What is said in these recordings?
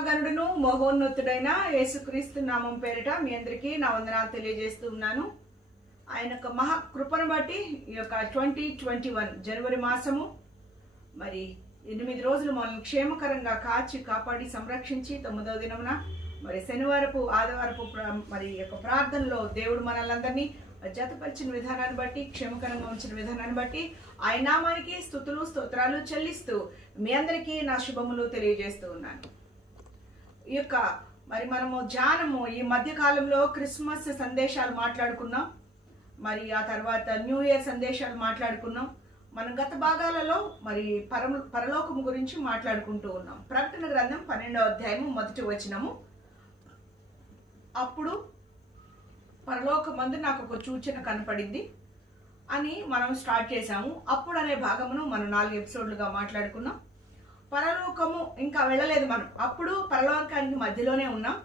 మహాగణుడును మహోన్నతుడైన యేసుక్రీస్తు నామం పేరిట మీ అందరికీ నా వందనాలు తెలియజేస్తూ ఉన్నాను. ఆయన యొక్క మహా కృపను బట్టి ఈ యొక్క 2021 జనవరి మాసము మరి 8 రోజులు మనల్ని క్షేమకరంగా కాపాడి సంరక్షించి 9వ దినమున మరి శనివారపు ఆదివారపు మరి యొక్క ప్రార్థనలో దేవుడు మనల్ని జతపరిచిన విధానాన్ని బట్టి క్షేమకరంగా ఉంచిన విధానాన్ని బట్టి ఆయన నామానికి స్తుతులు స్తోత్రాలు చెల్లిస్తూ మీ అందరికీ నా శుభములు తెలియజేస్తూ ఉన్నాను. ఈ యొక్క మరి మనము ధ్యానము ఈ మధ్య కాలంలో క్రిస్మస్ సందేశాలు మాట్లాడుకున్నాం, మరి ఆ తర్వాత న్యూ ఇయర్ సందేశాలు మాట్లాడుకున్నాం. మనం గత భాగాలలో మరి పరలోకము గురించి మాట్లాడుకుంటూ ఉన్నాం. ప్రకటన గ్రంథం 12వ అధ్యాయము 1వ వచనము, అప్పుడు పరలోకమందు నాకు ఒక సూచన కనపడింది అని మనం స్టార్ట్ చేసాము. అప్పుడు అనే భాగమును మనం 4 ఎపిసోడ్లుగా మాట్లాడుకున్నాం. పరలోకము ఇంకా వెళ్ళలేదు, మనం అప్పుడు పరలోకానికి మధ్యలోనే ఉన్నాం.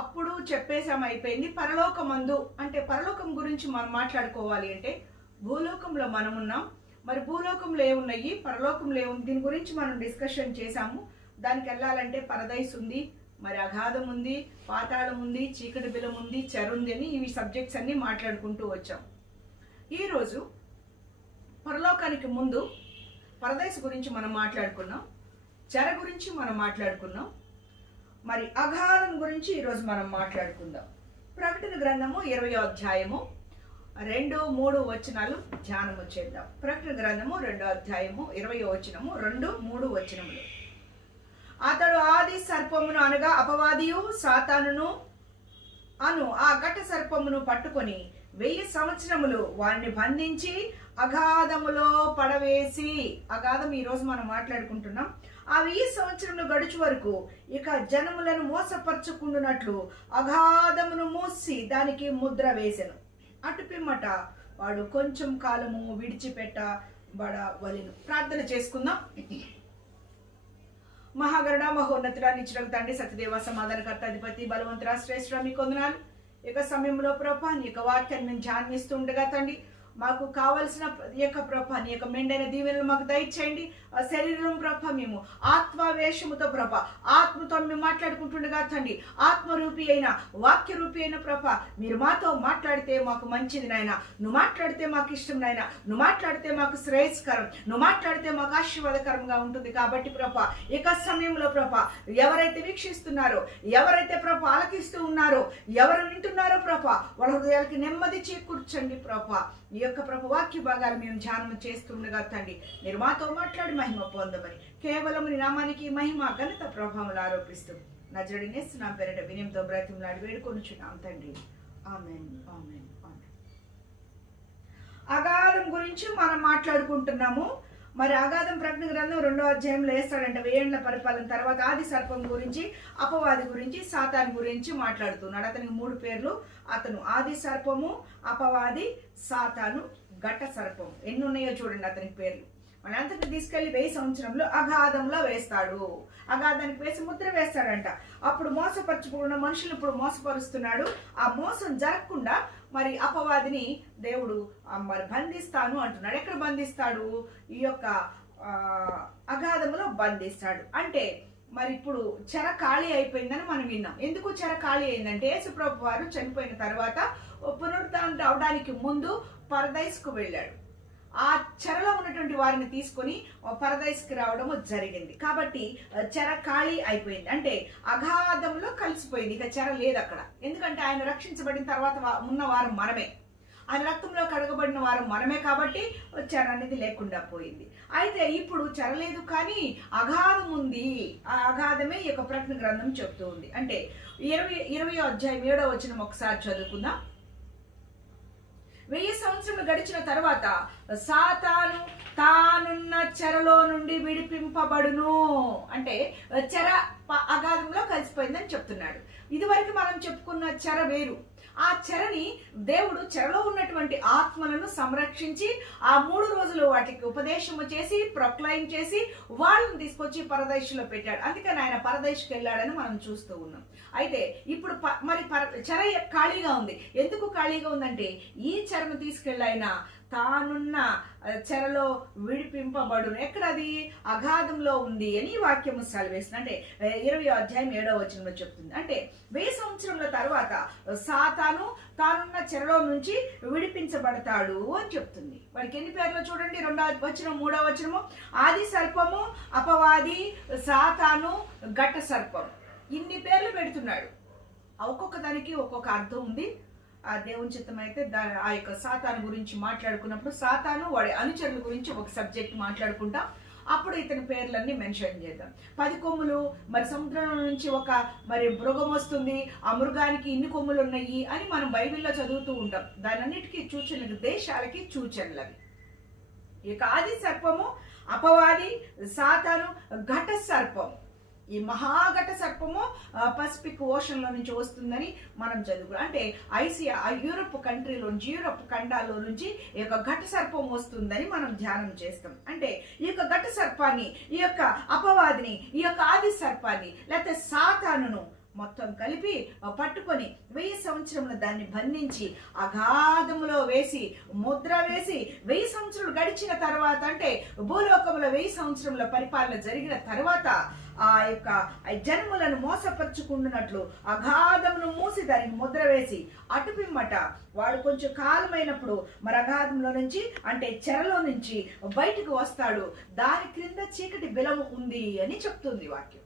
అప్పుడు చెప్పేసాం, అయిపోయింది. పరలోకమందు అంటే పరలోకం గురించి మనం మాట్లాడుకోవాలి అంటే భూలోకంలో మనం ఉన్నాం. మరి భూలోకంలో ఏమున్నాయి, పరలోకంలో ఏముంది, దీని గురించి మనం డిస్కషన్ చేసాము. దానికి వెళ్ళాలంటే పరదైస్ ఉంది, మరి అగాధం ఉంది, పాతాళం ఉంది, చీకటి బిలం ఉంది, చెరుంది అని ఇవి సబ్జెక్ట్స్ అన్ని మాట్లాడుకుంటూ వచ్చాం. ఈరోజు పరలోకానికి ముందు పరదైస్ గురించి మనం మాట్లాడుకున్నాం, చెర గురించి మనం మాట్లాడుకున్నాం, మరి అగాధం గురించి ఈరోజు మనం మాట్లాడుకుందాం. ప్రకటన గ్రంథము 20వ అధ్యాయము 2, 3 వచనాలు ధ్యానం చేద్దాం. ప్రకటన గ్రంథము 2వ అధ్యాయము 20వ వచనము 2, 3 వచనములు. అతడు ఆది సర్పమును అనగా అపవాదియు సాతానును అను ఆ ఘట సర్పమును పట్టుకొని 1000 సంవత్సరములు వారిని బంధించి అగాధములో పడవేసి, అగాధం ఈరోజు మనం మాట్లాడుకుంటున్నాం. ఆ 1000 సంవత్సరములు గడుచు వరకు ఇక జనములను మోసపరచుకుంటున్నట్లు అగాధమును మూసి దానికి ముద్ర వేసెను. అటు పిమ్మట వాడు కొంచెం కాలము విడిచిపెట్టబడవలెను. ప్రార్థన చేసుకుందాం. మహాగరుడ మహోన్నతుడా నిత్యుడగు తండ్రి సత్యదేవ సమాధానకర్త అధిపతి బలవంతుడా శ్రేష్ఠుడా మీకు వందనాలు. ఈ యొక్క సమయంలో ప్రభా నీ యొక్క వాక్యాన్ని మేము ధ్యానిస్తుండగా తండ్రి మాకు కావలసిన ఈ యొక్క ప్రభ నీ యొక్క మెండైన దీవెనలు మాకు దయచేయండి. శరీరం ప్రభ మేము ఆత్మవేషముతో ప్రభ ఆత్మతో మేము మాట్లాడుకుంటుండగా తండ్రి ఆత్మరూపి అయిన వాక్యరూపి అయిన ప్రభ మీరు మాతో మాట్లాడితే మాకు మంచిది నాయన. నువ్వు మాట్లాడితే మాకు ఇష్టం నాయన, నువ్వు మాట్లాడితే మాకు శ్రేయస్కరం, నువ్వు మాట్లాడితే మాకు ఆశీర్వాదకరంగా ఉంటుంది. కాబట్టి ప్రభ ఇక సమయంలో ప్రభ ఎవరైతే వీక్షిస్తున్నారో, ఎవరైతే ప్రభ ఆలకిస్తూ ఉన్నారో, ఎవరు వింటున్నారో ప్రభ వాళ్ళ హృదయాలకి నెమ్మది చేకూర్చండి ప్రభ. ఈ యొక్క ప్రభు వాక్య భాగాలు మేము ధ్యానం చేస్తుండగా తండ్రి మీరు మాతో మాట్లాడి మహిమ పొందమని కేవలం నీ నామానికి మహిమ ఘనత ప్రభావాలు ఆరోపిస్తూ నజరుడిని యేసు పేరిట వినయంతో బ్రతిమలాడి వేడుకొనుచున్నాం తండ్రి. ఆమేన్, ఆమేన్, ఆమేన్. అగాధం గురించి మనం మాట్లాడుకుంటున్నాము. మరి అగాధం ప్రకటన గ్రంథం 2వ అధ్యాయంలో వేస్తాడంట 1000 ఏళ్ల పరిపాలన తర్వాత ఆది సర్పం గురించి, అపవాది గురించి, సాతాను గురించి మాట్లాడుతున్నాడు. అతనికి 3 పేర్లు. అతను ఆది సర్పము, అపవాది, సాతాను, ఘట సర్పం. ఎన్ని ఉన్నాయో చూడండి అతనికి పేర్లు. మనంతటిని తీసుకెళ్లి 1000 సంవత్సరంలో అగాధంలో వేస్తాడు. అగాధానికి వేసి ముద్ర వేస్తాడంట. అప్పుడు మోసపరచుకున్న మనుషులు ఇప్పుడు మోసపరుస్తున్నాడు. ఆ మోసం జరగకుండా మరి అపవాదిని దేవుడు మరి బంధిస్తాను అంటున్నాడు. ఎక్కడ బంధిస్తాడు? ఈ యొక్క అగాధంలో బంధిస్తాడు. అంటే మరి ఇప్పుడు చెర ఖాళీ అయిపోయిందని మనం విన్నాం. ఎందుకు చెర ఖాళీ అయిందంటే యేసుప్రభు వారు చనిపోయిన తర్వాత పునరుత్థానం అవడానికి ముందు పరదైస్కు వెళ్ళాడు. ఆ చెరలో ఉన్నటువంటి వారిని తీసుకొని పరదైస్కి రావడం జరిగింది. కాబట్టి చెర ఖాళీ అయిపోయింది, అంటే అగాధంలో కలిసిపోయింది. ఇక చెర లేదు అక్కడ. ఎందుకంటే ఆయన రక్షించబడిన తర్వాత ఉన్న వారు మనమే, ఆయన రక్తంలో కడగబడిన వారు మనమే. కాబట్టి చెర అనేది లేకుండా పోయింది. అయితే ఇప్పుడు చెర లేదు కానీ అగాధం ఉంది. ఆ అగాధమే ఈ యొక్క ప్రకటన గ్రంథం చెప్తూ ఉంది. అంటే 20వ అధ్యాయం 7వ వచనం ఒకసారి చదువుకుందాం. 1000 సంవత్సరములు గడిచిన తర్వాత సాతాను తానున్న చెరలో నుండి విడిపింపబడును. అంటే చెర అగాధంలో కలిసిపోయిందని చెప్తున్నాడు. ఇదివరకు మనం చెప్పుకున్న చెర వేరు. ఆ చెరని దేవుడు చెరలో ఉన్నటువంటి ఆత్మలను సంరక్షించి ఆ 3 రోజులు వాటికి ఉపదేశము చేసి ప్రొక్లైన్ చేసి వాళ్ళని తీసుకొచ్చి పరదేశంలో పెట్టాడు. అందుకని ఆయన పరదేశకి వెళ్ళాడని మనం చూస్తూ ఉన్నాం. అయితే ఇప్పుడు మరి చెర ఖాళీగా ఉంది. ఎందుకు ఖాళీగా ఉందంటే ఈ చెరను తీసుకెళ్ళి ఆయన తానున్న చెరలో విడిపింపబడును. ఎక్కడది? అగాధంలో ఉంది అని ఈ వాక్యము సెలవేస్తుంది. అంటే 20వ అధ్యాయం 7వ వచనంలో చెప్తుంది. అంటే 1000 సంవత్సరముల తర్వాత సాతాను తానున్న చెరలో నుంచి విడిపించబడతాడు అని చెప్తుంది. వాడికి ఎన్ని పేర్లు చూడండి, 2వ వచనం 3వ వచనము. ఆది సర్పము, అపవాది, సాతాను, ఘట సర్పం, ఇన్ని పేర్లు పెడుతున్నాడు. ఒక్కొక్క దానికి ఒక్కొక్క అర్థం ఉంది. ఆ దేవుని చిత్తం అయితే ఆ యొక్క సాతాను గురించి మాట్లాడుకున్నప్పుడు సాతాను వాడి అనుచరుల గురించి ఒక సబ్జెక్ట్ మాట్లాడుకుంటాం. అప్పుడు ఇతని పేర్లన్నీ మెన్షన్ చేద్దాం. 10 కొమ్ములు, మరి సముద్రం నుంచి ఒక మరి మృగం వస్తుంది, ఆ మృగానికి ఇన్ని కొమ్ములు ఉన్నాయి అని మనం బైబిల్లో చదువుతూ ఉంటాం. దానన్నిటికీ సూచనలు, దేశాలకి సూచనలు అవి. ఇక ఆది సర్పము, అపవాది, సాతాను, ఘట సర్పం. ఈ మహాఘట సర్పము పసిఫిక్ ఓషన్ లో నుంచి వస్తుందని మనం చదువు. అంటే యూరప్ కంట్రీలో నుంచి, యూరప్ ఖండాల్లో నుంచి ఈ యొక్క ఘట సర్పం వస్తుందని మనం ధ్యానం చేస్తాం. అంటే ఈ యొక్క ఘట సర్పాన్ని, ఈ యొక్క అపవాదిని, ఈ యొక్క ఆది సర్పాన్ని లేకపోతే సాతానును మొత్తం కలిపి పట్టుకొని 1000 సంవత్సరములు దాన్ని బంధించి అగాధములో వేసి ముద్ర వేసి 1000 సంవత్సరాలు గడిచిన తర్వాత, అంటే భూలోకంలో 1000 సంవత్సరముల పరిపాలన జరిగిన తర్వాత ఆ యొక్క జన్ములను మోసపరుచుకుంటున్నట్లు అగాధమును మూసి దానికి ముద్ర వేసి అటుపిమ్మట వాడు కొంచెం కాలమైనప్పుడు మరి అగాధంలో నుంచి, అంటే చెరలో నుంచి బయటకు వస్తాడు. దాని క్రింద చీకటి బిలము ఉంది అని చెప్తుంది వాక్యం.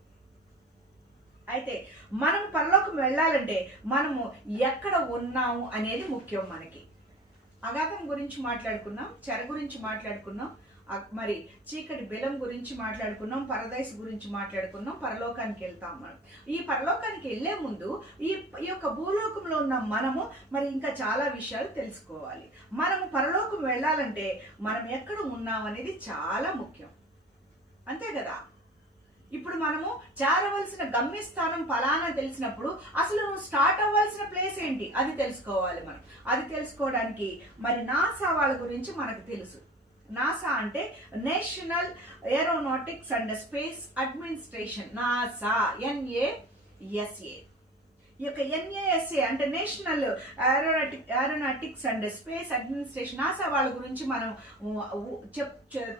అయితే మనం పరలోకం వెళ్ళాలంటే మనము ఎక్కడ ఉన్నాము అనేది ముఖ్యం. మనకి అగాధం గురించి మాట్లాడుకున్నాం, చెర గురించి మాట్లాడుకున్నాం, మరి చీకటి బిలం గురించి మాట్లాడుకున్నాం, పరదైస్ గురించి మాట్లాడుకున్నాం. పరలోకానికి వెళ్తాం మనం. ఈ పరలోకానికి వెళ్లే ముందు ఈ యొక్క భూలోకంలో ఉన్న మనము మరి ఇంకా చాలా విషయాలు తెలుసుకోవాలి. మనము పరలోకం వెళ్ళాలంటే మనం ఎక్కడ ఉన్నాం అనేది చాలా ముఖ్యం, అంతే కదా. ఇప్పుడు మనము చేరవలసిన గమ్యస్థానం ఫలానా తెలిసినప్పుడు అసలు నువ్వు స్టార్ట్ అవ్వాల్సిన ప్లేస్ ఏంటి అది తెలుసుకోవాలి మనం. అది తెలుసుకోవడానికి మరి నాసా వాళ్ళ గురించి మనకు తెలుసు. నాసా అంటే national aeronautics and space administration, NASA, NASA. ఈ యొక్క NASA అంటే national aeronautics and space administration, NASA వాళ్ళ గురించి మనం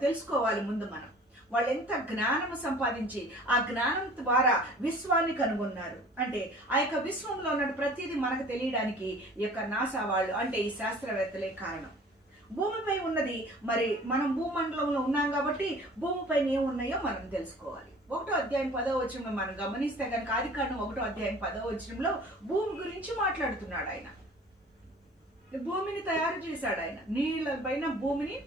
తెలుసుకోవాలి ముందు మనం. వాళ్ళు ఎంత జ్ఞానము సంపాదించి ఆ జ్ఞానం ద్వారా విశ్వాన్ని కనుగొన్నారు. అంటే ఆ యొక్క విశ్వంలో ఉన్న ప్రతిదీ మనకు తెలియడానికి ఈ యొక్క నాసా వాళ్ళు, అంటే ఈ శాస్త్రవేత్తలే కారణం. భూమిపై ఉన్నది మరి మనం భూమండలంలో ఉన్నాం కాబట్టి భూమిపైన ఏమున్నాయో మనం తెలుసుకోవాలి. 1వ అధ్యాయం 10వ వచనంలో మనం గమనిస్తే కనుక ఆదికాండం 1వ అధ్యాయం 10వ వచనంలో భూమి గురించి మాట్లాడుతున్నాడు. ఆయన భూమిని తయారు చేశాడు. ఆయన నీళ్ళ పైన భూమిని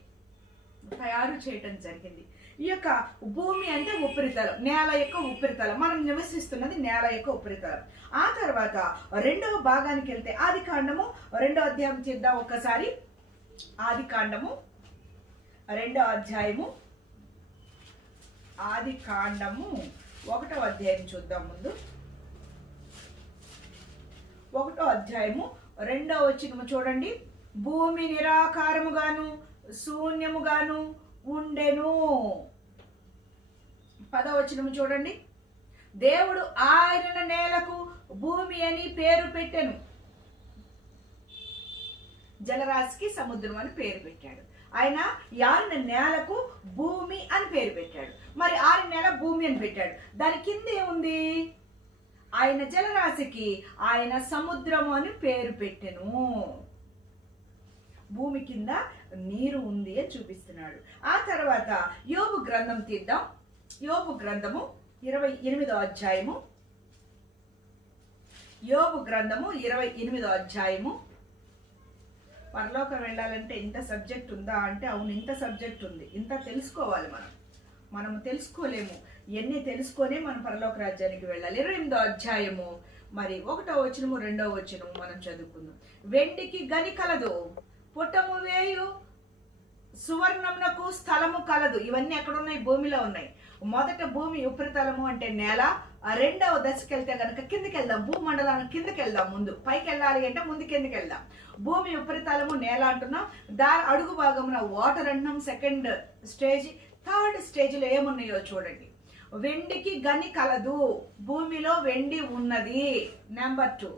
తయారు చేయటం జరిగింది. ఈ యొక్క భూమి అంటే ఉపరితలం, నేల యొక్క ఉపరితలం. మనం నివసిస్తున్నది నేల యొక్క ఉపరితలం. ఆ తర్వాత 2వ భాగానికి వెళ్తే ఆదికాండము 2వ అధ్యాయం చేద్దాం ఒక్కసారి. ఆదికాండము 2వ అధ్యాయము, ఆదికాండము 1వ అధ్యాయం చూద్దాం ముందు. 1వ అధ్యాయము 2వ వచనము చూడండి. భూమి నిరాకారముగాను శూన్యముగాను ఉండెను. 10వ వచనము చూడండి. దేవుడు ఆయన నేలకు భూమి అని పేరు పెట్టెను. జలరాశికి సముద్రం అని పేరు పెట్టాడు. ఆయన ఆరిన నేలకు భూమి అని పేరు పెట్టాడు. మరి ఆరిన నేల భూమి అని పెట్టాడు. దాని కింద ఏముంది? ఆయన జలరాశికి ఆయన సముద్రము అని పేరు పెట్టెను. భూమి కింద నీరు ఉంది అని చూపిస్తున్నాడు. ఆ తర్వాత యోబు గ్రంథం తీద్దాం. యోబు గ్రంథము 28వ అధ్యాయము. యోబు గ్రంథము 28వ అధ్యాయము. పరలోకం వెళ్ళాలంటే ఇంత సబ్జెక్ట్ ఉందా అంటే అవును, ఇంత సబ్జెక్ట్ ఉంది. ఇంత తెలుసుకోవాలి మనం తెలుసుకోలేము. ఎన్ని తెలుసుకొనే మనం పరలోక రాజ్యానికి వెళ్ళాలి. 28వ అధ్యాయము మరి 1వ వచనము 2వ వచనము మనం చదువుకుందాం. వెండికి గని కలదు, పుటము వేయు సువర్ణమునకు స్థలము కలదు. ఇవన్నీ ఎక్కడ ఉన్నాయి? భూమిలో ఉన్నాయి. మొదట భూమి ఉపరితలము అంటే నేల. 2వ దశకి వెళ్తే కనుక కిందకి వెళ్దాం, భూమండలానికి కిందకి వెళ్దాం. ముందు పైకి వెళ్ళాలి అంటే ముందు కిందకి వెళ్దాం. భూమి ఉపరితలము నేల అంటున్నాం, దాని అడుగు భాగమున వాటర్ అంటున్నాం. 2nd stage. 3rd స్టేజ్లో ఏమున్నాయో చూడండి. వెండికి గని కలదు, భూమిలో వెండి ఉన్నది. నెంబర్ 2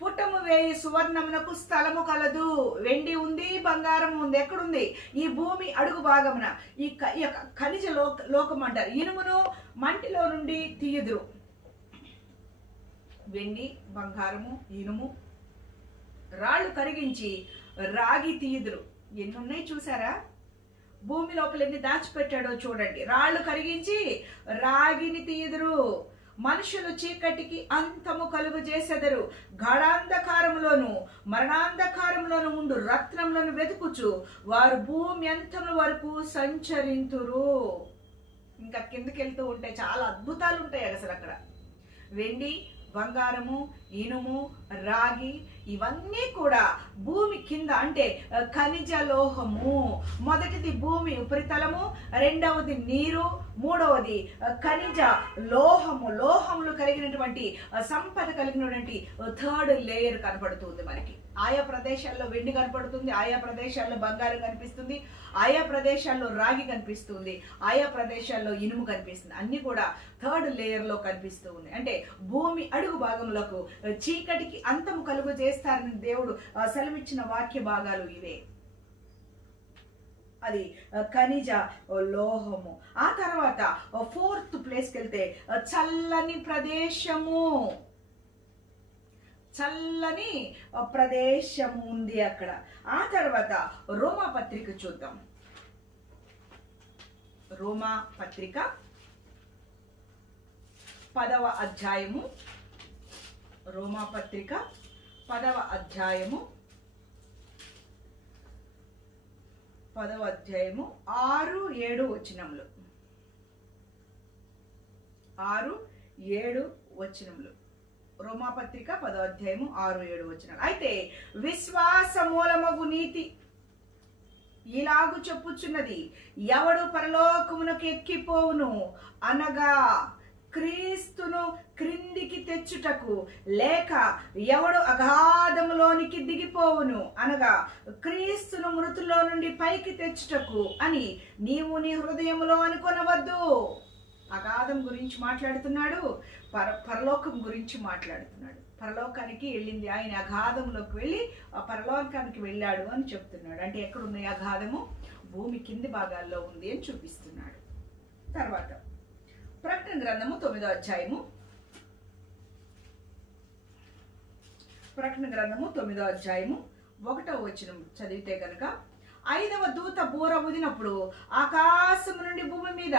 పుటము వేయి సువర్ణమునకు స్థలము కలదు. వెండి ఉంది, బంగారం ఉంది. ఎక్కడుంది? ఈ భూమి అడుగు భాగమున. ఈ ఖనిజ లోకం అంటారు. ఇనుమును మంటిలో నుండి తీయుదురు. వెండి, బంగారము, ఇనుము, రాళ్ళు కరిగించి రాగి తీయుదురు. ఎన్నున్నాయి చూసారా? భూమి లోపల ఎన్ని దాచిపెట్టాడో చూడండి. రాళ్ళు కరిగించి రాగిని తీయుదురు. మనుషులు చీకటికి అంతము కలుగు చేసెదరు. గాఢాంధకారములోను మరణాంధకారములోను ఉండు రత్నములను వెతుకుచు వారు భూమి అంతము వరకు సంచరింతురు. ఇంకా కిందకి వెళ్తూ ఉంటే చాలా అద్భుతాలు ఉంటాయి అసలు అక్కడ. వెండి, బంగారము, ఇనుము, రాగి ఇవన్నీ కూడా భూమి కింద అంటే ఖనిజ లోహము. మొదటిది భూమి ఉపరితలము, రెండవది నీరు, మూడవది ఖనిజ లోహము. లోహములు కలిగినటువంటి సంపద కలిగినటువంటి థర్డ్ లేయర్ కనపడుతుంది మనకి. ఆయా ప్రదేశాల్లో వెండి కనపడుతుంది, ఆయా ప్రదేశాల్లో బంగారం కనిపిస్తుంది, ఆయా ప్రదేశాల్లో రాగి కనిపిస్తుంది, ఆయా ప్రదేశాల్లో ఇనుము కనిపిస్తుంది. అన్ని కూడా థర్డ్ లేయర్ లో కనిపిస్తూ ఉన్నాయి. అంటే భూమి అడుగు భాగములకు చీకటికి అంతము కలుగు చేస్తారని దేవుడు సెలవిచ్చిన వాక్య భాగాలు ఇవే. అది ఖనిజ లోహము. ఆ తర్వాత ఫోర్త్ ప్లేస్కి వెళ్తే చల్లని ప్రదేశము. చల్లని ప్రదేశము ఉంది అక్కడ. ఆ తర్వాత రోమా పత్రిక చూద్దాం. రోమా పత్రిక 10వ అధ్యాయము. రోమా పత్రిక 10వ అధ్యాయము 6-7 వచనములు. 6-7 వచనములు. రోమాపత్రిక 10వ అధ్యాయము 6-7 వచనాలు. అయితే విశ్వాస మూలమగు నీతి ఇలాగు చెప్పుచున్నది, ఎవడు పరలోకమునకు ఎక్కిపోవును అనగా క్రీస్తును క్రిందికి తెచ్చుటకు, లేక ఎవడు అగాధములోనికి దిగిపోవును అనగా క్రీస్తును మృతుల్లో నుండి పైకి తెచ్చుటకు అని నీవు నీ హృదయములో అనుకొనవద్దు. అగాధం గురించి మాట్లాడుతున్నాడు, పరలోకం గురించి మాట్లాడుతున్నాడు. పరలోకానికి వెళ్ళింది ఆయన, అగాధంలోకి వెళ్ళి ఆ పరలోకానికి వెళ్ళాడు అని చెప్తున్నాడు. అంటే ఎక్కడుంది అగాధము? భూమి కింది భాగాల్లో ఉంది అని చూపిస్తున్నాడు. తర్వాత ప్రకటన గ్రంథము 9వ అధ్యాయము. ప్రకటన గ్రంథము 9వ అధ్యాయము 1వ వచనం చదివితే కనుక, 5వ దూత బూర ఊదినప్పుడు ఆకాశము నుండి భూమి మీద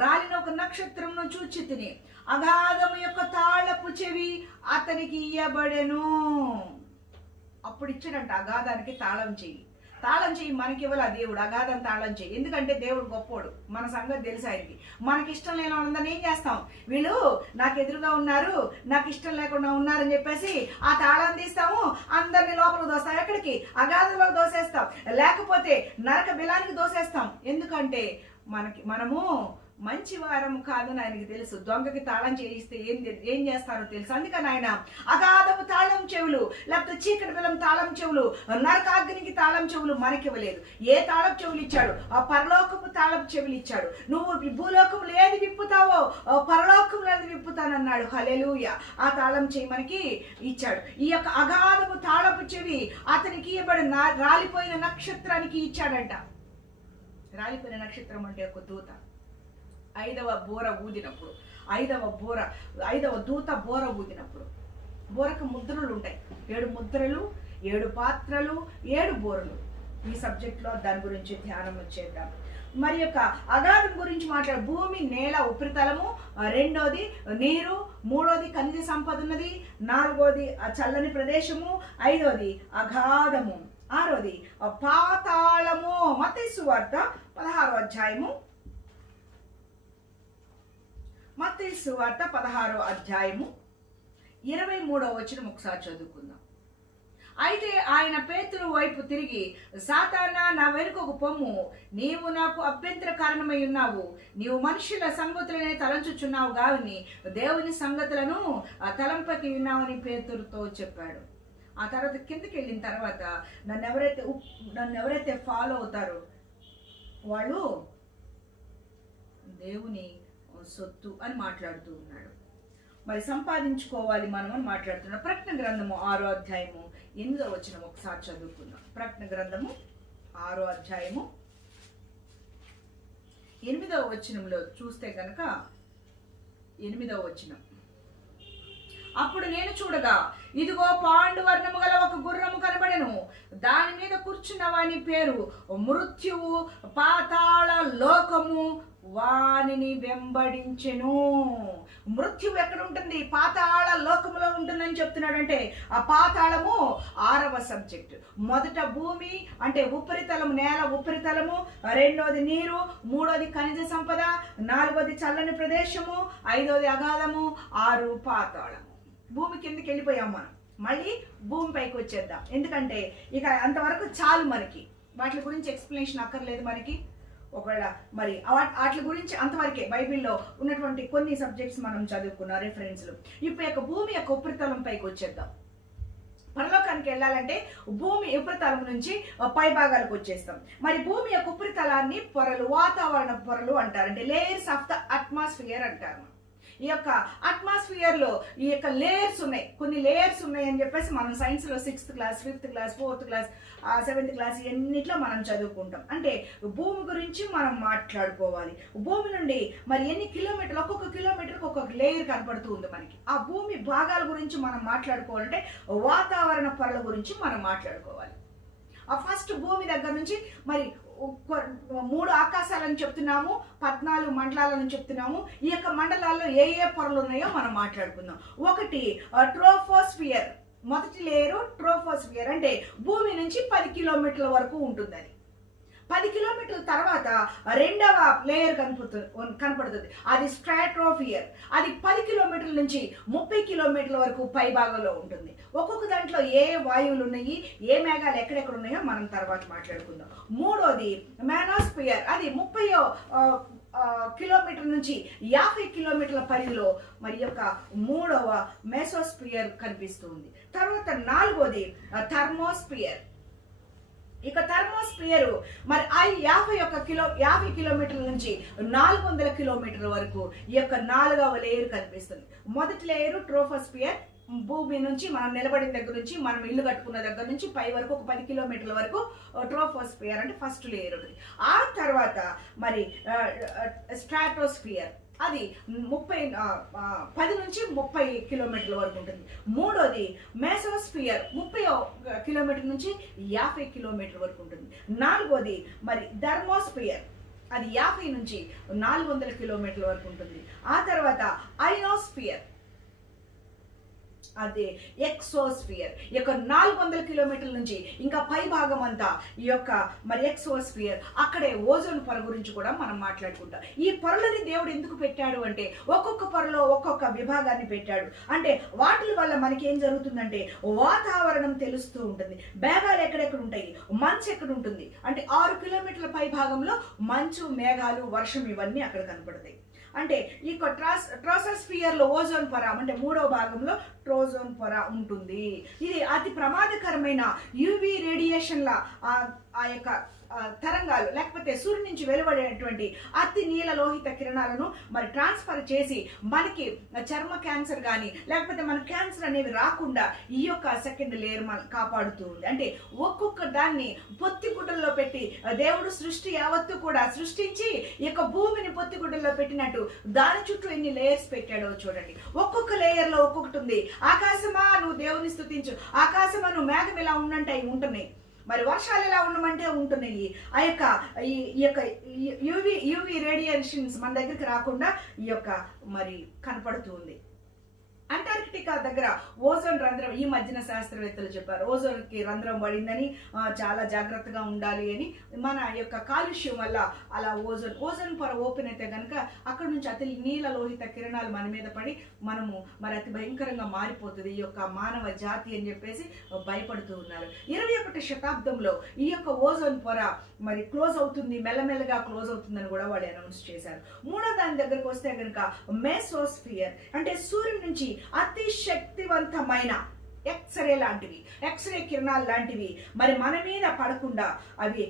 రాలిన ఒక నక్షత్రమును చూచి తిని, అగాధము యొక్క తాళపు చెవి అతనికి ఇయ్యబడెను. అప్పుడు ఇచ్చాడంట అగాధానికి తాళం చెయ్యి. తాళం చెయ్యి మనకి ఇవ్వాల దేవుడు, అగాధం తాళం చెయ్యి. ఎందుకంటే దేవుడు గొప్పోడు, మన సంగతి తెలుసు ఆయనకి. మనకి ఇష్టం లేని వాళ్ళందరినీ ఏం చేస్తాం? వీళ్ళు నాకు ఎదురుగా ఉన్నారు, నాకు ఇష్టం లేకుండా ఉన్నారని చెప్పేసి ఆ తాళం తీస్తాము, అందరినీ లోపలికి దోస్తాం. ఎక్కడికి? అగాధంలో దోసేస్తాం, లేకపోతే నరక బిలానికి దోసేస్తాం. ఎందుకంటే మనము మంచి వారము కాదని ఆయనకి తెలుసు. దొంగకి తాళం చేయిస్తే ఏం చేస్తారో తెలుసు. అందుకని ఆయన అగాధము తాళం చెవులు, లేకపోతే చీకటి బిలం తాళం చెవులు, నరకాగ్నికి తాళం చెవులు మనకి ఇవ్వలేదు. ఏ తాళం చెవులు ఇచ్చాడు? ఆ పరలోకపు తాళం చెవులు ఇచ్చాడు. నువ్వు భూలోకములు ఏది విప్పుతావో పరలోకములు ఏది విప్పుతానన్నాడు. హల్లెలూయా. ఆ తాళం చెవి మనకి ఇచ్చాడు. ఈ యొక్క అగాధము తాళపు చెవి అతనికి ఇవ్వబడిన రాలిపోయిన నక్షత్రానికి ఇచ్చాడంట. రాలిపోయిన నక్షత్రం అంటే ఒక దూత. 5వ బోర ఊదినప్పుడు, 5వ దూత బోర ఊదినప్పుడు, బోరకు ముద్రలు ఉంటాయి. 7 ముద్రలు, 7 పాత్రలు, 7 బోరలు. ఈ సబ్జెక్ట్లో దాని గురించి ధ్యానం చేద్దాం. మరి యొక్క అగాధం గురించి భూమి నేల ఉపరితలము, 2వది నీరు, 3వది ఖనిజ సంపద ఉన్నది, 4వది చల్లని ప్రదేశము, 5వది అగాధము, 6వది పాతాళము. మత్తయి సువార్త 16వ అధ్యాయము. మత్తయి సువార్త 16వ అధ్యాయము 23వ వచనం ఒకసారి చదువుకుందాం. అయితే ఆయన పేతురు వైపు తిరిగి, సాతానా, నా వెనుకకు పొమ్ము, నీవు నాకు అభ్యంతర కారణమై ఉన్నావు. నీవు మనుషుల సంగతులనే తలంచుచున్నావు గాని దేవుని సంగతులను తలంపకి విన్నావని పేతురుతో చెప్పాడు. ఆ తర్వాత కిందకి వెళ్ళిన తర్వాత నన్ను ఎవరైతే ఫాలో అవుతారో వాళ్ళు దేవుని సొత్తు అని మాట్లాడుతూ ఉన్నాడు. మరి సంపాదించుకోవాలి మనం అని మాట్లాడుతున్నాం. ప్రకటన గ్రంథము 6వ అధ్యాయము 8వ వచనం ఒకసారి చదువుకుందాం. ప్రకటన గ్రంథము 6వ అధ్యాయము 8వ వచనంలో చూస్తే కనుక 8వ వచనం, అప్పుడు నేను చూడగా ఇదిగో పాండు వర్ణము గల ఒక గుర్రము కనబడెను, దాని మీద కూర్చున్న వాని పేరు మృత్యువు, పాతాళ లోకము వానిని వెంబడించెను. మృత్యువు ఎక్కడ ఉంటుంది? పాతాళ లోకములో ఉంటుందని చెప్తున్నాడంటే ఆ పాతాళము 6వ సబ్జెక్ట్. మొదట భూమి అంటే ఉపరితలము, నేల ఉపరితలము, రెండోది నీరు, మూడోది ఖనిజ సంపద, 4వది చల్లని ప్రదేశము, 5వది అగాధము, 6 పాతాళము. భూమి కిందకి వెళ్ళిపోయాం మనం, మళ్ళీ భూమి పైకి వచ్చేద్దాం. ఎందుకంటే ఇక అంతవరకు చాలు, మనకి వాటి గురించి ఎక్స్ప్లెనేషన్ అక్కర్లేదు మనకి. ఒకవేళ మరి వాటి గురించి అంతవరకే బైబిల్లో ఉన్నటువంటి కొన్ని సబ్జెక్ట్స్ మనం చదువుకున్న రిఫరెన్స్లు. ఇప్పుడు యొక్క భూమి యొక్క ఉపరితలం పైకి వచ్చేద్దాం. పరలోకానికి వెళ్ళాలంటే భూమి ఉపరితలం నుంచి పై భాగాలకు వచ్చేస్తాం. మరి భూమి యొక్క ఉపరితలాన్ని పొరలు, వాతావరణ పొరలు అంటారు, అంటే లేయర్స్ ఆఫ్ ద అట్మాస్ఫియర్ అంటారు. ఈ యొక్క అట్మాస్ఫియర్ లో ఈ యొక్క లేయర్స్ ఉన్నాయి, కొన్ని లేయర్స్ ఉన్నాయి అని చెప్పేసి మనం సైన్స్ లో 6th class, 5th class, 4th class, 7th class ఎన్నిట్లో మనం చదువుకుంటాం. అంటే భూమి గురించి మనం మాట్లాడుకోవాలి. భూమి నుండి మరి ఎన్ని కిలోమీటర్లు, ఒక్కొక్క కిలోమీటర్కి ఒక్కొక్క లేయర్ కనపడుతూ ఉంది మనకి. ఆ భూమి భాగాల గురించి మనం మాట్లాడుకోవాలంటే వాతావరణ పొరల గురించి మనం మాట్లాడుకోవాలి. ఆ ఫస్ట్ భూమి దగ్గర నుంచి మరి 3 ఆకాశాలని చెప్తున్నాము, 14 మండలాలను చెప్తున్నాము. ఈ యొక్క మండలాల్లో ఏ ఏ పొరలు ఉన్నాయో మనం మాట్లాడుకుందాం. ఒకటి ట్రోపోస్ఫియర్, మొదటి లేయరు ట్రోపోస్ఫియర్, అంటే భూమి నుంచి 10 కిలోమీటర్ల వరకు ఉంటుంది. అది 10 కిలోమీటర్ల తర్వాత రెండవ లేయర్ కనపడుతుంది, అది స్ట్రాటోస్ఫియర్. అది 10 కిలోమీటర్ల నుంచి 30 కిలోమీటర్ల వరకు పై భాగంలో ఉంటుంది. ఒక్కొక్క దాంట్లో ఏ వాయువులు ఉన్నాయి, ఏ మేఘాలు ఎక్కడెక్కడ ఉన్నాయో మనం తర్వాత మాట్లాడుకుందాం. మూడోది మానోస్ఫియర్, అది 30 కిలోమీటర్ నుంచి 50 కిలోమీటర్ల పరిధిలో మరి యొక్క 3వ మెసోస్ఫియర్ కనిపిస్తుంది. తర్వాత 4వది థర్మోస్ఫియర్. ఇక థర్మోస్ఫియర్ మరి 50 కిలోమీటర్ల నుంచి 400 కిలోమీటర్ల వరకు ఈ యొక్క 4వ లేయర్ కనిపిస్తుంది. మొదటి లేయరు ట్రోపోస్ఫియర్, భూమి నుంచి మనం నిలబడిన దగ్గర నుంచి, మనం ఇల్లు కట్టుకున్న దగ్గర నుంచి పై వరకు ఒక 10 కిలోమీటర్ల వరకు ట్రోపోస్ఫియర్ అంటే ఫస్ట్ లేయర్ ఉంటుంది. ఆ తర్వాత మరి స్ట్రాటోస్ఫియర్, అది 10 నుంచి 30 కిలోమీటర్ల వరకు ఉంటుంది. మూడోది మెసోస్ఫియర్, 30 కిలోమీటర్ నుంచి 50 కిలోమీటర్ వరకు ఉంటుంది. 4వది మరి థర్మోస్ఫియర్, అది 50 నుంచి 400 కిలోమీటర్ల వరకు ఉంటుంది. ఆ తర్వాత అయోస్ఫియర్, అదే ఎక్సోస్ఫియర్, ఈ యొక్క 400 కిలోమీటర్ల నుంచి ఇంకా పై భాగం అంతా ఈ యొక్క మరి ఎక్సోస్ఫియర్, అక్కడే ఓజోన్ పొర గురించి కూడా మనం మాట్లాడుకుంటాం. ఈ పొరలని దేవుడు ఎందుకు పెట్టాడు అంటే ఒక్కొక్క పొరలో ఒక్కొక్క విభాగాన్ని పెట్టాడు. అంటే వాటి వల్ల మనకి ఏం జరుగుతుందంటే వాతావరణం తెలుస్తూ ఉంటుంది. మేఘాలు ఎక్కడెక్కడ ఉంటాయి, మంచు ఎక్కడ ఉంటుంది అంటే 6 కిలోమీటర్ల పై భాగంలో మంచు, మేఘాలు, వర్షం ఇవన్నీ అక్కడ కనపడతాయి. అంటే ఈ ట్రోపోస్ఫియర్ లో ఓజోన్ పొర అంటే 3వ భాగంలో ట్రోజోన్ పొర ఉంటుంది. ఇది అతి ప్రమాదకరమైన యూవి రేడియేషన్ల ఆ యొక్క తరంగాలు, లేకపోతే సూర్యుడి నుంచి వెలువడేటువంటి అతి నీల లోహిత కిరణాలను మరి ట్రాన్స్ఫర్ చేసి మనకి చర్మ క్యాన్సర్ కానీ లేకపోతే మన క్యాన్సర్ అనేవి రాకుండా ఈ యొక్క సెకండ్ లేయర్ మనం కాపాడుతూ ఉంది. అంటే ఒక్కొక్క దాన్ని పొత్తిగుడ్డల్లో పెట్టి దేవుడు సృష్టి యావత్తు కూడా సృష్టించి ఈ యొక్క భూమిని పొత్తిగుడ్డల్లో పెట్టినట్టు దాని చుట్టూ ఎన్ని లేయర్స్ పెట్టాడో చూడండి. ఒక్కొక్క లేయర్ లో ఒక్కొక్కటి ఉంది. ఆకాశమా నువ్వు దేవుని స్తుతించు, ఆకాశమా నువ్వు మేఘం ఇలా ఉండంటే అవి ఉంటున్నాయి, మరి వర్షాలు ఎలా ఉండమంటే ఉంటున్నాయి. ఆ యొక్క ఈ యొక్క యూవి రేడియేషన్స్ మన దగ్గరికి రాకుండా ఈ యొక్క మరి కనపడుతూ ఉంది. అంటార్కిటికా దగ్గర ఓజోన్ రంధ్రం, ఈ మధ్యన శాస్త్రవేత్తలు చెప్పారు ఓజోన్ కి రంధ్రం పడిందని, చాలా జాగ్రత్తగా ఉండాలి అని. మన యొక్క కాలుష్యం వల్ల అలా ఓజోన్ పొర ఓపెన్ అయితే కనుక అక్కడ నుంచి అతి నీల లోహిత కిరణాలు మన మీద పడి మనము మరి అతి భయంకరంగా మారిపోతుంది ఈ యొక్క మానవ జాతి అని చెప్పేసి భయపడుతూ ఉన్నారు. 21వ శతాబ్దంలో ఈ యొక్క ఓజోన్ పొర మరి క్లోజ్ అవుతుంది, మెల్లమెల్లగా క్లోజ్ అవుతుందని కూడా వాళ్ళు అనౌన్స్ చేశారు. మూడో దాని దగ్గరకు వస్తే కనుక మెసోస్ఫియర్, అంటే సూర్యుడి నుంచి అతి శక్తివంతమైన ఎక్స్రే లాంటివి, ఎక్స్రే కిరణాలు లాంటివి మరి మన మీద పడకుండా అవి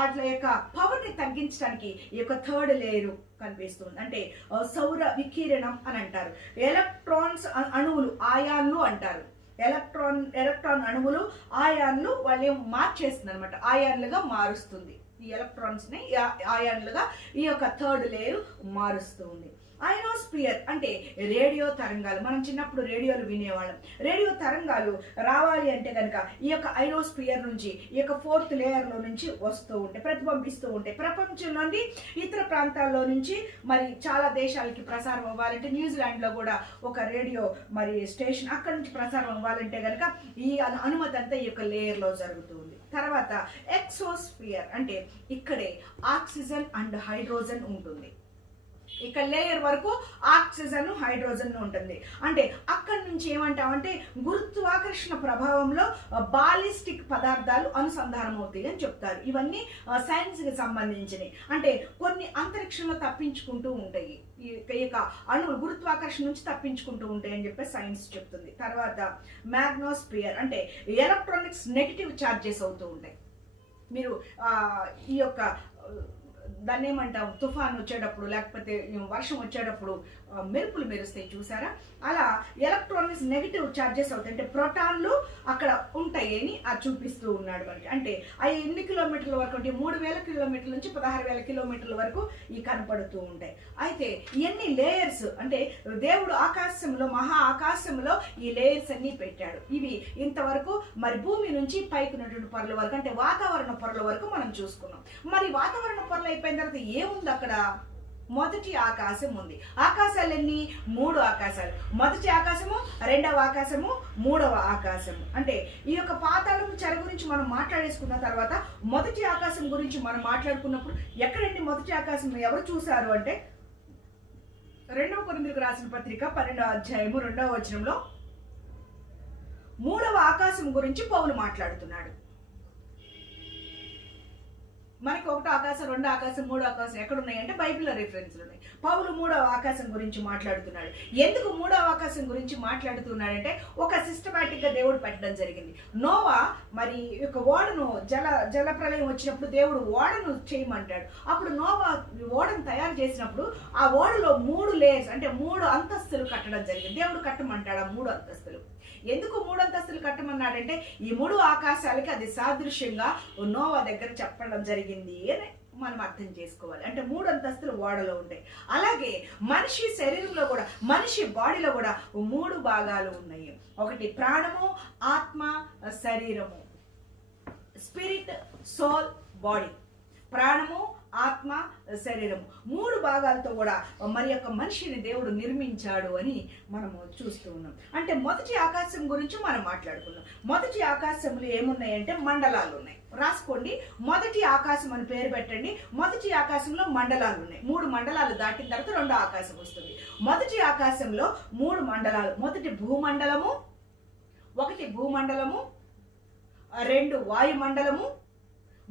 అట్ల యొక్క పవర్ని తగ్గించడానికి ఈ యొక్క థర్డ్ లేయర్ కనిపిస్తుంది. అంటే సౌర వికిరణం అని అంటారు. ఎలక్ట్రాన్స్ అణువులు, ఆయాన్లు అంటారు. ఎలక్ట్రాన్ అణువులు ఆయాన్లు వాళ్ళు మార్చేస్తుంది అనమాట, ఆయాన్లుగా మారుస్తుంది. ఈ ఎలక్ట్రాన్స్ ని ఆయాన్లుగా ఈ యొక్క థర్డ్ లేయర్ మారుస్తుంది. ఐనోస్పియర్ అంటే రేడియో తరంగాలు. మనం చిన్నప్పుడు రేడియోలు వినేవాళ్ళం. రేడియో తరంగాలు రావాలి అంటే కనుక ఈ యొక్క ఐనోస్పియర్ నుంచి, ఈ యొక్క ఫోర్త్ లేయర్లో నుంచి వస్తూ ఉంటాయి, ప్రతిబింబిస్తూ ఉంటాయి. ప్రపంచంలోని ఇతర ప్రాంతాల్లో నుంచి మరి చాలా దేశాలకి ప్రసారం అవ్వాలంటే, న్యూజిలాండ్లో కూడా ఒక రేడియో మరి స్టేషన్ అక్కడి నుంచి ప్రసారం అవ్వాలంటే కనుక ఈ అనుమతి అంతా ఈ యొక్క లేయర్లో జరుగుతుంది. తర్వాత ఎక్సోస్ఫియర్ అంటే ఇక్కడే ఆక్సిజన్ అండ్ హైడ్రోజన్ ఉంటుంది. ఇక లేయర్ వరకు ఆక్సిజన్ హైడ్రోజన్ ఉంటుంది. అంటే అక్కడి నుంచి ఏమంటామంటే గురుత్వాకర్షణ ప్రభావంలో బాలిస్టిక్ పదార్థాలు అనుసంధానం అవుతాయి అని చెప్తారు. ఇవన్నీ సైన్స్కి సంబంధించినవి. అంటే కొన్ని అంతరిక్షంలో తప్పించుకుంటూ ఉంటాయి, ఈ యొక్క అణువులు గురుత్వాకర్షణ నుంచి తప్పించుకుంటూ ఉంటాయి అని చెప్పి సైన్స్ చెప్తుంది. తర్వాత మ్యాగ్నోస్పియర్ అంటే ఎలక్ట్రానిక్స్ నెగిటివ్ ఛార్జెస్ అవుతూ ఉంటాయి. మీరు ఈ యొక్క దాన్ని ఏమంటాం, తుఫాన్ వచ్చేటప్పుడు లేకపోతే వర్షం వచ్చేటప్పుడు మెరుపులు మెరుస్తాయి చూసారా, అలా ఎలక్ట్రానిక్స్ నెగిటివ్ ఛార్జెస్ అవుతాయి. అంటే ప్రోటాన్లు అక్కడ ఉంటాయి అని అది చూపిస్తూ ఉన్నాడు మనకి. అంటే అవి ఎన్ని కిలోమీటర్ల వరకు అంటే 3000 కిలోమీటర్ల నుంచి 16,000 కిలోమీటర్ల వరకు ఈ కనపడుతూ ఉంటాయి. అయితే ఎన్ని లేయర్స్ అంటే దేవుడు ఆకాశంలో, మహా ఆకాశంలో ఈ లేయర్స్ అన్ని పెట్టాడు. ఇవి ఇంతవరకు మరి భూమి నుంచి పైకి ఉన్నటువంటి పొరల వరకు అంటే వాతావరణ పొరల వరకు మనం చూసుకున్నాం. మరి వాతావరణ పొరలు అయిపోయిన తర్వాత ఏముంది అక్కడ? మొదటి ఆకాశం ఉంది. ఆకాశాలు ఎన్ని? 3 ఆకాశాలు. మొదటి ఆకాశము, రెండవ ఆకాశము, మూడవ ఆకాశము. అంటే ఈ యొక్క పాతాళము చెర గురించి మనం మాట్లాడేసుకున్న తర్వాత మొదటి ఆకాశం గురించి మనం మాట్లాడుకున్నప్పుడు ఎక్కడండి మొదటి ఆకాశం ఎవరు చూశారు అంటే 2వ కొరింథీయులకు రాసిన పత్రిక 12వ అధ్యాయము 2వ వచనంలో 3వ ఆకాశం గురించి పౌలు మాట్లాడుతున్నాడు. మనకి 1వ ఆకాశం, 2వ ఆకాశం, 3వ ఆకాశం ఎక్కడున్నాయి అంటే బైబిల్లో రిఫరెన్స్లు ఉన్నాయి. పౌలు 3వ ఆకాశం గురించి మాట్లాడుతున్నాడు. ఎందుకు 3వ ఆకాశం గురించి మాట్లాడుతున్నాడంటే ఒక సిస్టమాటిక్ గా దేవుడు పెట్టడం జరిగింది. నోవా మరి ఒక ఓడను జల ప్రళయం వచ్చినప్పుడు దేవుడు ఓడను చేయమంటాడు. అప్పుడు నోవా ఓడను తయారు చేసినప్పుడు ఆ ఓడలో 3 లేయర్స్ అంటే 3 అంతస్తులు కట్టడం జరిగింది. దేవుడు కట్టమంటాడు ఆ 3 అంతస్తులు. ఎందుకు 3 అంతస్తులు కట్టమన్నాడంటే ఈ 3 ఆకాశాలకి అది సాదృశ్యంగా నోవా దగ్గర చెప్పడం జరిగింది అని మనం అర్థం చేసుకోవాలి. అంటే 3 అంతస్తులు ఓడలో ఉంటాయి. అలాగే మనిషి శరీరంలో కూడా, మనిషి బాడీలో కూడా 3 భాగాలు ఉన్నాయి. ఒకటి ప్రాణము, ఆత్మ, శరీరము. Spirit, soul, body. ప్రాణము, ఆత్మ, శరీరము 3 భాగాలతో కూడా మరి యొక్క మనిషిని దేవుడు నిర్మించాడు అని మనము చూస్తూ ఉన్నాం. అంటే మొదటి ఆకాశం గురించి మనం మాట్లాడుకున్నాం. మొదటి ఆకాశంలో ఏమున్నాయంటే మండలాలు ఉన్నాయి. రాసుకోండి, మొదటి ఆకాశం అని పేరు పెట్టండి. మొదటి ఆకాశంలో మండలాలు ఉన్నాయి. 3 మండలాలు దాటిన తర్వాత 2వ ఆకాశం వస్తుంది. మొదటి ఆకాశంలో 3 మండలాలు. మొదటి భూమండలము, 1 భూమండలము, 2 వాయుమండలము,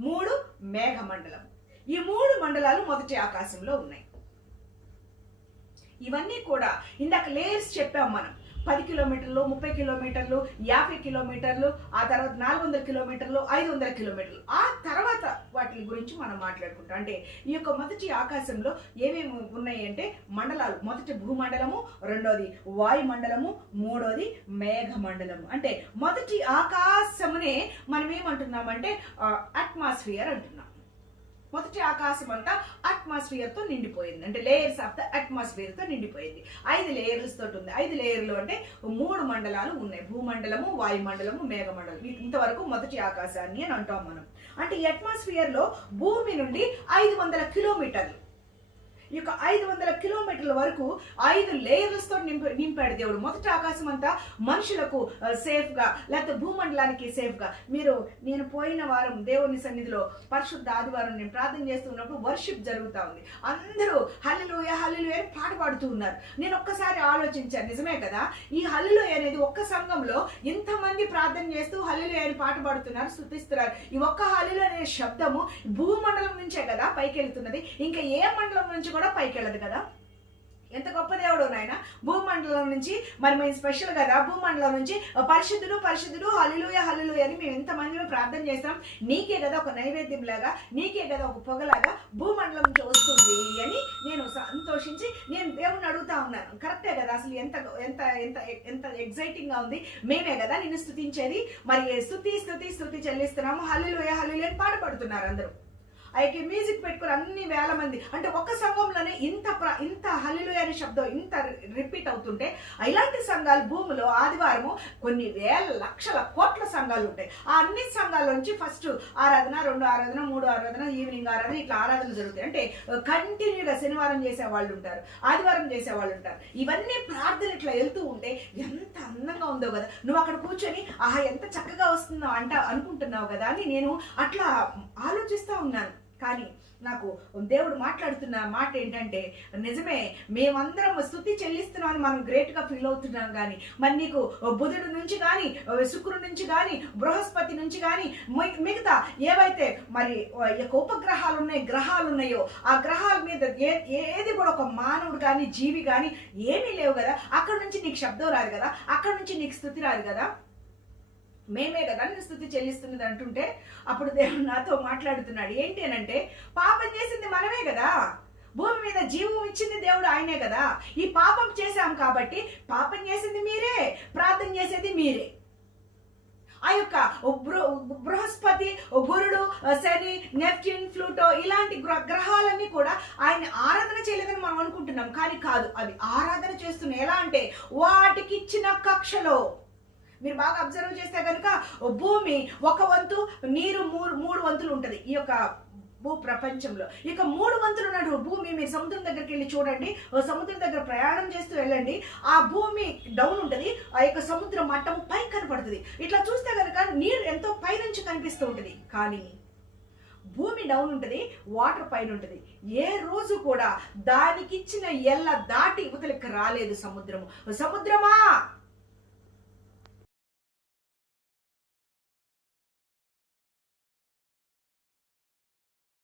3 మేఘమండలము. ఈ 3 మండలాలు మొదటి ఆకాశంలో ఉన్నాయి. ఇవన్నీ కూడా ఇందాక లేయర్స్ చెప్పాం మనం. 10 కిలోమీటర్లు, 30 కిలోమీటర్లు, 50 కిలోమీటర్లు, ఆ తర్వాత 400 కిలోమీటర్లు, 500 కిలోమీటర్లు. ఆ తర్వాత వాటి గురించి మనం మాట్లాడుకుంటాం. అంటే ఈ యొక్క మొదటి ఆకాశంలో ఏమేమి ఉన్నాయి అంటే మండలాలు. మొదటి భూమండలము, 2వది వాయుమండలము, 3వది మేఘమండలము. అంటే మొదటి ఆకాశమునే మనం ఏమంటున్నామంటే అట్మాస్ఫియర్ అంటున్నాం. మొదటి ఆకాశం అంతా అట్మాస్ఫియర్ తో నిండిపోయింది. అంటే లేయర్స్ ఆఫ్ ద అట్మాస్ఫియర్ తో నిండిపోయింది. 5 లేయర్స్ తోటి ఉంది. 5 లేయర్లు అంటే 3 మండలాలు ఉన్నాయి. భూమండలము, వాయుమండలము, మేఘమండలం. ఇంతవరకు మొదటి ఆకాశాన్ని అని అంటాం మనం. అంటే ఈ అట్మాస్ఫియర్ లో భూమి నుండి 500 కిలోమీటర్లు, ఈ యొక్క 500 కిలోమీటర్ల వరకు 5 లేయర్స్ తో నింపాడు దేవుడు. మొదటి ఆకాశం అంతా మనుషులకు సేఫ్ గా, లేకపోతే భూమండలానికి సేఫ్ గా. నేను పోయిన వారం దేవుని సన్నిధిలో పరిశుద్ధ ఆదివారం నేను ప్రార్థన చేస్తున్నప్పుడు వర్షిప్ జరుగుతూ ఉంది. అందరూ హల్లెలూయా హల్లెలూయా అని పాట పాడుతూ ఉన్నారు. నేను ఒక్కసారి ఆలోచించాను, నిజమే కదా, ఈ హల్లెలూయా అనేది ఒక్క సంఘంలో ఇంతమంది ప్రార్థన చేస్తూ హల్లెలూయా అని పాట పాడుతున్నారు, స్తుతిస్తున్నారు. ఈ ఒక్క హల్లెలూయా అనే శబ్దము భూమండలం నుంచే కదా పైకి వెళ్తున్నది. ఇంకా ఏ మండలం నుంచి కూడా పైకి వెళ్ళదు కదా. ఎంత గొప్ప దేవుడు నాయన. భూమండలం భూమండలం నుంచి, మరి మేము స్పెషల్ కదా, భూమండలం నుంచి పరిశుద్ధుడు పరిశుద్ధుడు హల్లెలూయా హల్లెలూయా అని మేము ఎంతమంది ప్రార్థన చేస్తాం. నీకే కదా ఒక నైవేద్యం లాగా, నీకే కదా ఒక పొగలాగా భూమండలం నుంచి వస్తుంది అని నేను సంతోషించి నేను దేవుణ్ణి అడుగుతా ఉన్నాను. కరెక్టే కదా, అసలు ఎంత ఎంత ఎంత ఎంత ఎగ్జైటింగ్ గా ఉంది. మేమే కదా నిన్ను స్తుతించేది. మరి స్తుతి స్తుతి స్తుతి చెల్లిస్తున్నాము, హల్లెలూయా హల్లెలూయా అని పాడుతున్నారు అందరూ. అయితే మ్యూజిక్ పెట్టుకుని అన్ని వేల మంది, అంటే ఒక్క సంఘంలోనే ఇంత హల్లెలూయా అనే శబ్దం ఇంత రిపీట్ అవుతుంటే, ఇలాంటి సంఘాలు భూమిలో ఆదివారము కొన్ని వేల లక్షల కోట్ల సంఘాలు ఉంటాయి. ఆ అన్ని సంఘాల నుంచి ఫస్ట్ ఆరాధన, 2 ఆరాధన, 3 ఆరాధన, ఈవినింగ్ ఆరాధన, ఇట్లా ఆరాధనలు జరుగుతాయి. అంటే కంటిన్యూగా శనివారం చేసే వాళ్ళు ఉంటారు, ఆదివారం చేసే వాళ్ళు ఉంటారు. ఇవన్నీ ప్రార్థన ఇట్లా వెళ్తూ ఉంటే ఎంత అందంగా ఉందో కదా. నువ్వు అక్కడ కూర్చొని ఆహా ఎంత చక్కగా వస్తుందో అనుకుంటున్నావు కదా అని నేను అట్లా ఆలోచిస్తూ ఉన్నాను. కానీ నాకు దేవుడు మాట్లాడుతున్న మాట ఏంటంటే, నిజమే మేమందరం స్తుతి చెల్లిస్తున్నామని మనం గ్రేట్గా ఫీల్ అవుతున్నాం. కానీ మరి నీకు బుధుడు నుంచి కానీ, శుక్రుడి నుంచి కానీ, బృహస్పతి నుంచి కానీ, మిగతా ఏవైతే మరి ఉపగ్రహాలు గ్రహాలు ఉన్నాయో ఆ గ్రహాల మీద ఏది కూడా ఒక మానవుడు కానీ జీవి కానీ ఏమీ లేవు కదా. అక్కడ నుంచి నీకు శబ్దం రాదు కదా, అక్కడ నుంచి నీకు స్తుతి రాదు కదా. మేమే కదా నేను స్తుతి చెల్లిస్తున్నది అంటుంటే, అప్పుడు దేవుడు నాతో మాట్లాడుతున్నాడు. ఏంటి అని అంటే, పాపం చేసింది మనమే కదా, భూమి మీద జీవం ఇచ్చింది దేవుడు ఆయనే కదా. ఈ పాపం చేశాం కాబట్టి పాపం చేసింది మీరే, ప్రార్థన చేసేది మీరే. ఆ యొక్క బృహస్పతి, గురుడు, శని, నెప్ట్యూన్, ప్లూటో ఇలాంటి గ్రహాలన్నీ కూడా ఆయన ఆరాధన చేయలేదని మనం అనుకుంటున్నాం. కానీ కాదు, అవి ఆరాధన చేస్తున్నాయి. ఎలా అంటే వాటికి ఇచ్చిన కక్షలో. మీరు బాగా అబ్జర్వ్ చేస్తే కనుక భూమి ఒక వంతు, నీరు మూడు వంతులు ఉంటుంది ఈ యొక్క భూ ప్రపంచంలో. ఇక 3 వంతులు ఉన్నట్టు భూమి. మీరు సముద్రం దగ్గరికి వెళ్ళి చూడండి, సముద్రం దగ్గర ప్రయాణం చేస్తూ వెళ్ళండి, ఆ భూమి డౌన్ ఉంటుంది, ఆ యొక్క సముద్ర మట్టం పైకి కనపడుతుంది. ఇట్లా చూస్తే కనుక నీరు ఎంతో పైనుంచి కనిపిస్తూ ఉంటుంది. కానీ భూమి డౌన్ ఉంటుంది, వాటర్ పైన ఉంటుంది. ఏ రోజు కూడా దానికిచ్చిన ఎల్ల దాటి ఇవతలకి రాలేదు సముద్రము. సముద్రమా